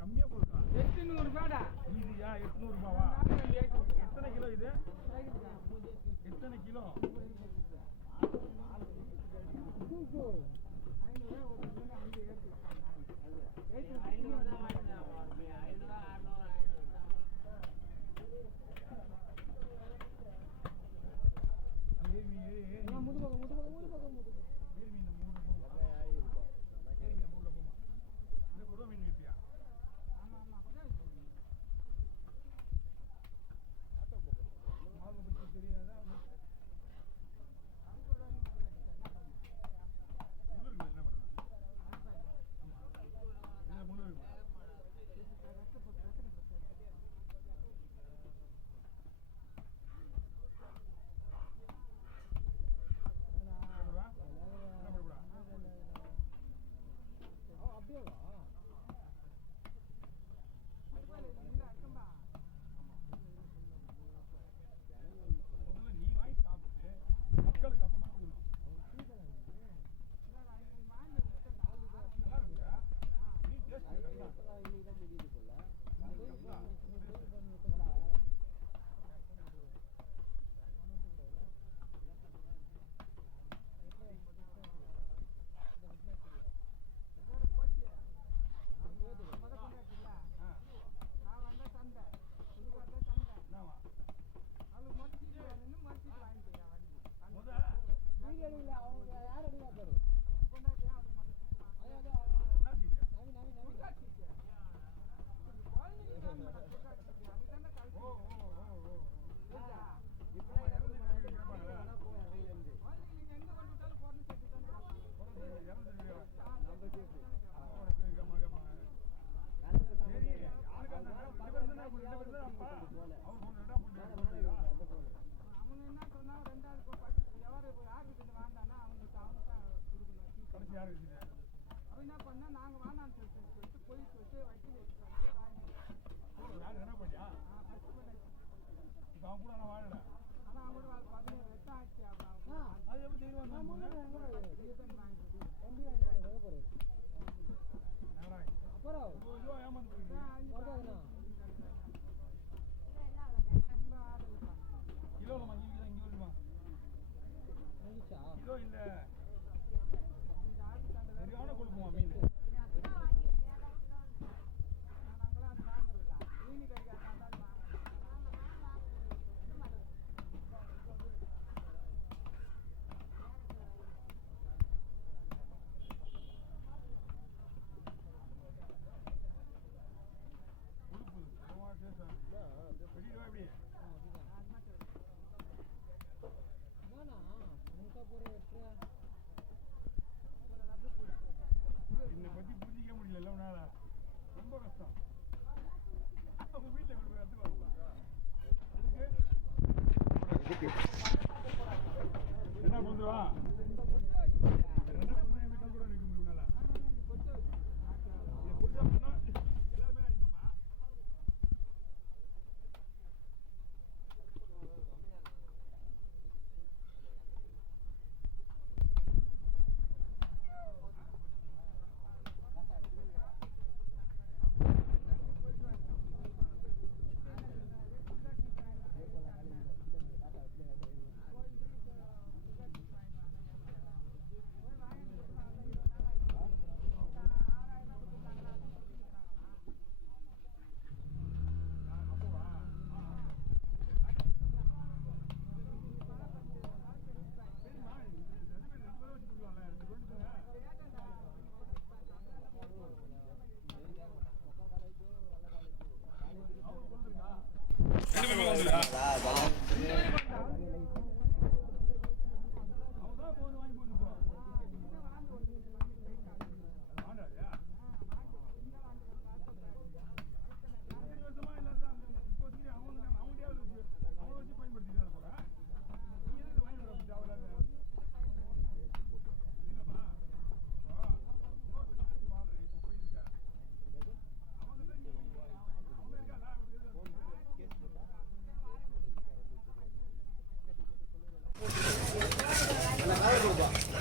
கம்மியா போடுறா 800 ரூபாடா இதுயா 800 ரூபாவா எத்தனை கிலோ இது எத்தனை கிலோ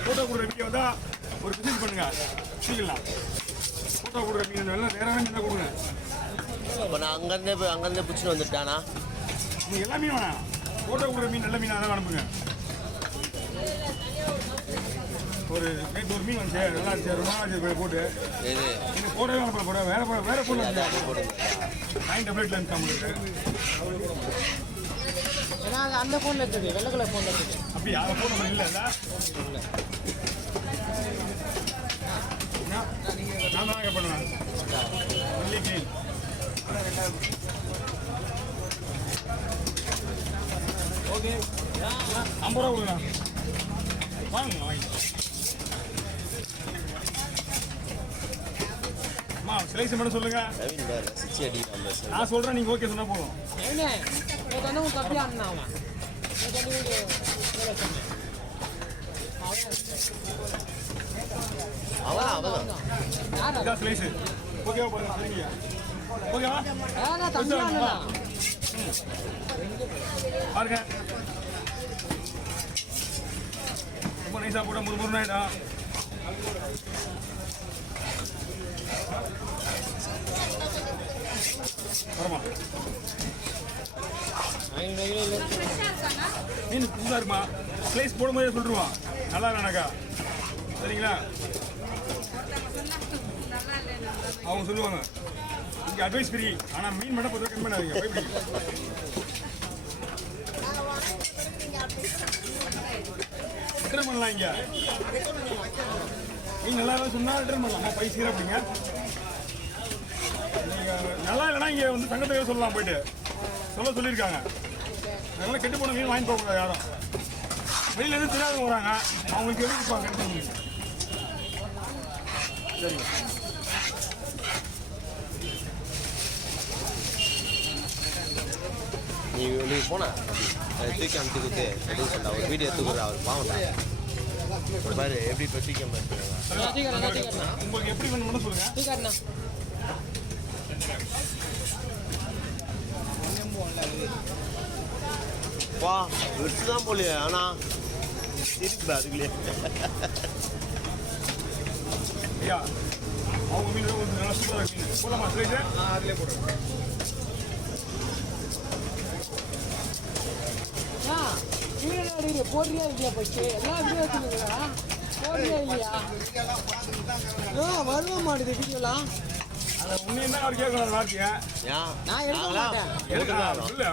ஃபோட்டோ கொடுக்குற வீடியோ வந்தால் ஒரு மெசேஜ் பண்ணுங்க சீக்கலாம். ஃபோட்டோ கொடுக்குற மீன் எல்லாம் நேராக என்ன கொடுங்க. இப்போ நான் அங்கேருந்தே பிடிச்சிட்டு வந்துட்டானா? நீங்கள் எல்லா மீன் வேணாம், ஃபோட்டோ கொடுக்குற மீன் நல்ல மீன் அதான் அனுப்புங்க. ஒரு நேற்று ஒரு மீன் வந்துச்சு, நல்லா இருந்துச்சு, ரொம்ப நாள் போட்டு நீங்கள் போடவே அனுப்பல. போட வேற போட்டு 9 டபுள் 8 இருந்துச்சு உங்களுக்கு. ஏன்னா அந்த ஃபோனில் இருக்குது, வெள்ளை கலர் ஃபோனில் இருக்குது. அப்படியா? அந்த ஃபோன் நம்பர் இல்லை நான் தான் பண்ணுவேன். Only clean. ஓகே 50 ரூபா கொடுங்க. வாங்க அம்மா சிலைஸ் மட்டும் சொல்லுங்க. நான் சொல்றேன், நீங்க ஓகே சொன்னா போதும். சிலைஸ் ஓகேவா பாருங்க. சரிங்க ஓகேவா பாருங்க. ரொம்ப நைஸா போட்டா முறு நாயிடா. வரமா மீன் புதுசா இருக்குமா? ஸ்லைஸ் போடும்போதே சொல்லிடுவான் நல்லா இல்லைனாக்கா. சரிங்களா? அவங்க சொல்லுவாங்க. இங்கே அட்வைஸ் ஃப்ரீ. ஆனால் மீன் மட்டும் 10 ரூபா கம்மி பண்ணாதீங்க. ரிட்டர்ன் பண்ணலாம். இங்கே மீன் நல்லா சொன்னால் ரிட்டர்ன் பண்ணலாம். பைசீரா அப்படிங்க. நீங்கள் நல்லா இல்லைன்னா இங்கே வந்து சங்கத்தையே சொல்லலாம். போயிட்டு சொல்லியிருக்காங்க. அதனால கெட்டு போன மீன் வாங்கி போகக்கூடாது யாரும். வெளியில இருந்து தெரியாதவங்க வராங்க, அவங்களுக்கு எப்படி இருப்பாங்க. சரிங்க. நீ போன தூக்கி அனுப்பிச்சு கொடுத்து அப்படின்னு சொல்லிட்டா ஒரு வீடியோ எடுத்துக்கிறா. அவர் பாவம் பாரு எப்படி இப்போ தூக்கி உங்களுக்கு எப்படி வேணும்னு சொல்லுங்க. வா விட்டு தான் போலியே. ஆனால் திருப்பி அதுக்குள்ளே ஐயா அவங்க மீன் நல்லா சூப்பராக மீன் போடலாமா? ஸ்லைஸு அதிலே போடுறேன். போடுறியா இல்லையா? போச்சு எல்லா வீடியோ வச்சுருக்கா. போடுறியா இல்லையா? வருவ மாட்டேது வீடியோலாம். உண்மையா அவர் கேட்கணும் வார்த்தையை. நான் எடுக்க மாட்டேன்.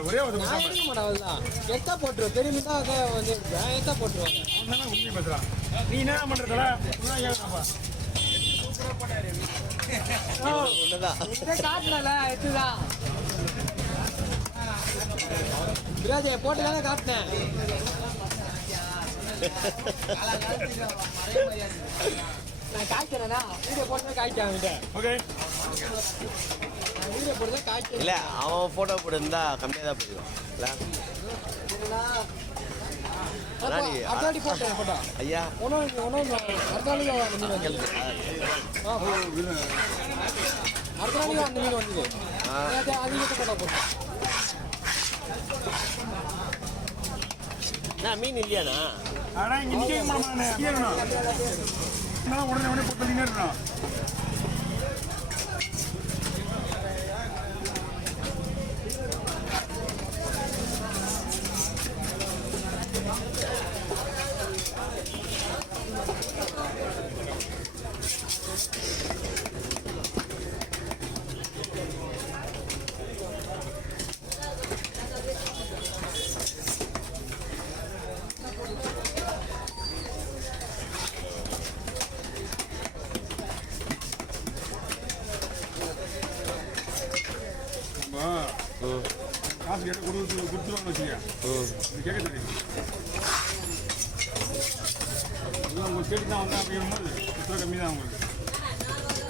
ஒரே ஒரு நான் எடுக்க மாட்டேன். அவ்வளோதான் எத்தா போட்டுருவோம். பெரிய தான் வந்து எடுப்பேன். எத்தா போட்டுருவாங்க. அவன் உண்மையை பேசுகிறான். நீ என்ன பண்ணுறதுல கேட்கறாப்பா. காட்டல எத்துதான் விராஜ் போட்டு தானே காட்டினேன். நான் காய்க்கிறேன்னா வீடியோ போட்டு காய்ச்சேன் அவன்கிட்ட. ஓகே நான் வீடியோ போட்டு தான் காய்ச்சேன். இல்லை அவன் ஃபோட்டோ போட்டுருந்தா கம்மியாக தான் போயிடும். அடுத்தாடி போட்டேன் போட்டா. ஐயா ஒன்றும் அடுத்த நாளைக்கு அந்த மீன் வந்து அடுத்த நாளைக்கு அந்த மீன் வந்தது. அதிகத்தை போட்டா போட்டேன். மீன் இல்லையாண்ணா? ஆனால் இங்கே நிற்க மாட்டேன். உடனே போட்டு இருக்கணும். காசு கேட்டு கொடுத்துருவாங்கன்னு வச்சுக்க. கேட்க தெரியும். உங்களுக்கு கேட்டு தான் வந்தேன் அப்படிங்கும்போது 10 ரூபா கம்மி தான் உங்களுக்கு.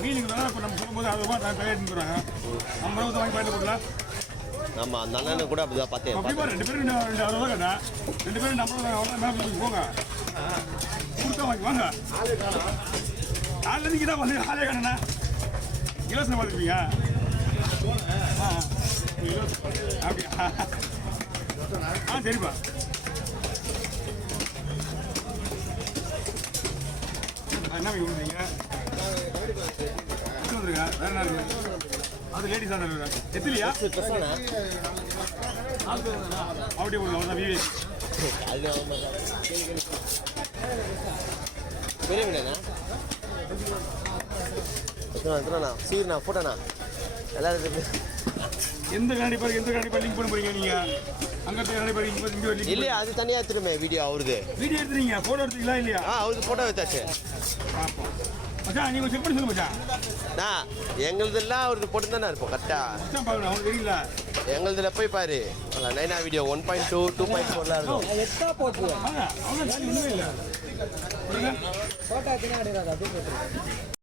மீனுக்கு வேணா இப்போ நம்ம சொல்லும்போது 60 ரூபா தயாரிட்டு போகிறாங்க. 50 ரூபா வாங்கி பாயிட்டு கொடுக்கலாம். ஆமாம் அந்த அண்ணன் கூட அப்படிதான் பார்த்தேன். அப்படிப்பா 2 பேரும் 60 ரூபா கேட்டேன். 2 பேரும் 50 ரூபா அவ்வளோ மேலே போங்க. கொடுத்தா வாங்கி வாங்க. ஆளுக்கு தான் வந்து ஆளே காணண்ணா. இலவசம் பார்த்துருப்பீங்க. அப்படியா? சரிப்பா. என்ன மீன் கொடுக்குறீங்க? வந்துருங்க வேற என்ன இருக்கு? அது லேடிஸ் தான் இருக்கு. எத்திலியா? அப்படியே கொடுங்க அவ்வளோதான் விவி. பெரிய மீனா எத்தனை சீர்ண்ணா போட்டோண்ணா எல்லாரும் எந்த கண்ணாடி பாருங்க எந்த கண்ணாடி லிங்க் பண்ண போறீங்க நீங்க? அங்க கண்ணாடி பாருங்க இங்க லிங்க் இல்லையா அது தனியாக எடுத்துருமே வீடியோ அவருது வீடியோ எடுத்துறீங்க போட்டோ எடுத்தீங்களா இல்லையா? அவருக்கு ஃபோட்டோ வச்சாச்சு. மச்சான் நீங்க செக் பண்ணி சொல்லுங்க மச்சான். நான் எங்களுதெல்லாம் அவருக்கு போட்டு தானே இருப்போம் கரெக்டாக. மச்சான் பாருங்க அவங்களுக்கு தெரியல. எங்களுதுல போய் பாரு நைனா வீடியோ 1.2 2.4 இருக்கும். எக்ஸ்ட்ரா போட்டு அவங்க ஒன்றுமே இல்லை. ஃபோட்டோ எடுத்துனா அப்படியே போட்டு